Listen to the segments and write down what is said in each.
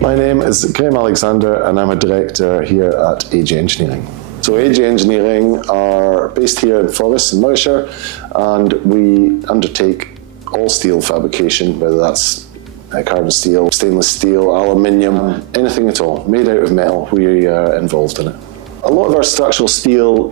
My name is Graham Alexander and I'm a director here at AG Engineering. So AG Engineering are based here in Forres in Morayshire, and we undertake all steel fabrication, whether that's carbon steel, stainless steel, aluminium, anything at all, made out of metal, we are involved in it. A lot of our structural steel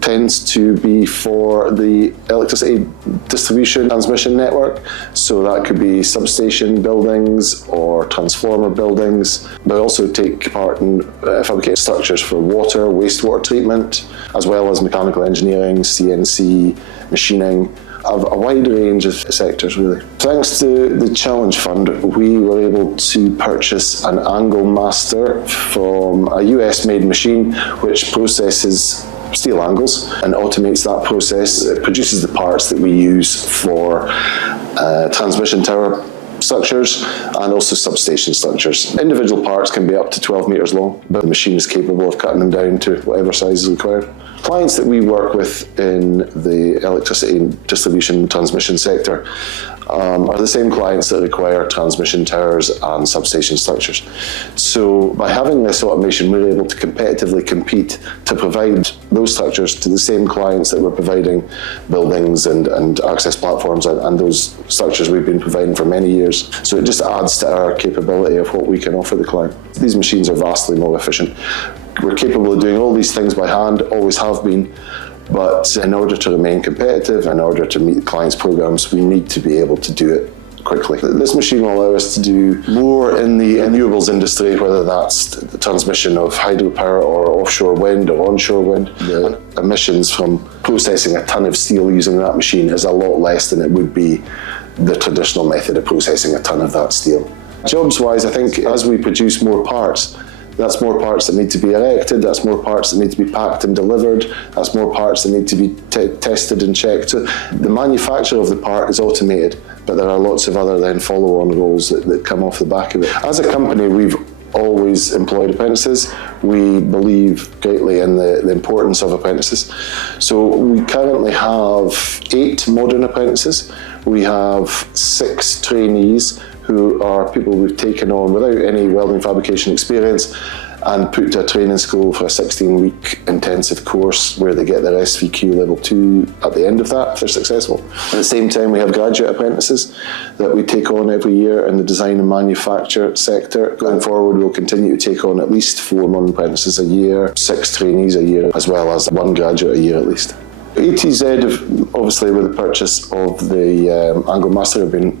tends to be for the electricity distribution transmission network, so that could be substation buildings or transformer buildings. We also take part in fabricating structures for water, wastewater treatment, as well as mechanical engineering, CNC, machining, a wide range of sectors really. Thanks to the Challenge Fund, we were able to purchase an Angle Master from a US-made machine which processes steel angles and automates that process. It produces the parts that we use for transmission tower structures and also substation structures. Individual parts can be up to 12 metres long, but the machine is capable of cutting them down to whatever size is required. Clients that we work with in the electricity distribution transmission sector are the same clients that require transmission towers and substation structures. So by having this automation, we're able to competitively compete to provide those structures to the same clients that we're providing buildings and access platforms and those structures we've been providing for many years. So it just adds to our capability of what we can offer the client. These machines are vastly more efficient. We're capable of doing all these things by hand, always have been, but in order to remain competitive, in order to meet clients' programs, we need to be able to do it quickly. This machine will allow us to do more in the renewables industry, whether that's the transmission of hydropower or offshore wind or onshore wind. The emissions from processing a ton of steel using that machine is a lot less than it would be the traditional method of processing a ton of that steel. Jobs-wise, I think as we produce more parts, that's more parts that need to be erected, that's more parts that need to be packed and delivered, that's more parts that need to be tested and checked. So the manufacture of the part is automated, but there are lots of other then follow-on roles that come off the back of it. As a company, we've always employed apprentices. We believe greatly in the importance of apprentices. So we currently have 8 modern apprentices. We have 6 trainees who are people we've taken on without any welding fabrication experience and put to a training school for a 16-week intensive course where they get their SVQ level 2 at the end of that if they're successful. At the same time, we have graduate apprentices that we take on every year in the design and manufacture sector. Going forward, we'll continue to take on at least 4 modern apprentices a year, 6 trainees a year, as well as 1 graduate a year at least. ETZ, obviously with the purchase of the Angle Master, have been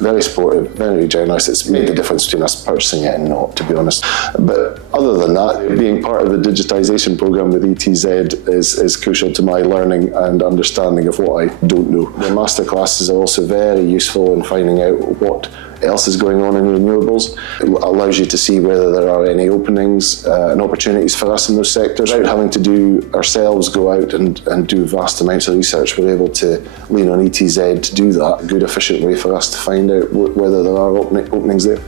very supportive, very generous. It's made the difference between us purchasing it and not, to be honest. But other than that, being part of the digitisation programme with ETZ is crucial to my learning and understanding of what I don't know. The masterclasses are also very useful in finding out what else is going on in renewables. It allows you to see whether there are any openings and opportunities for us in those sectors. Without having to do ourselves go out and do vast amounts of research, we're able to lean on ETZ to do that. A good, efficient way for us to find out whether there are openings there.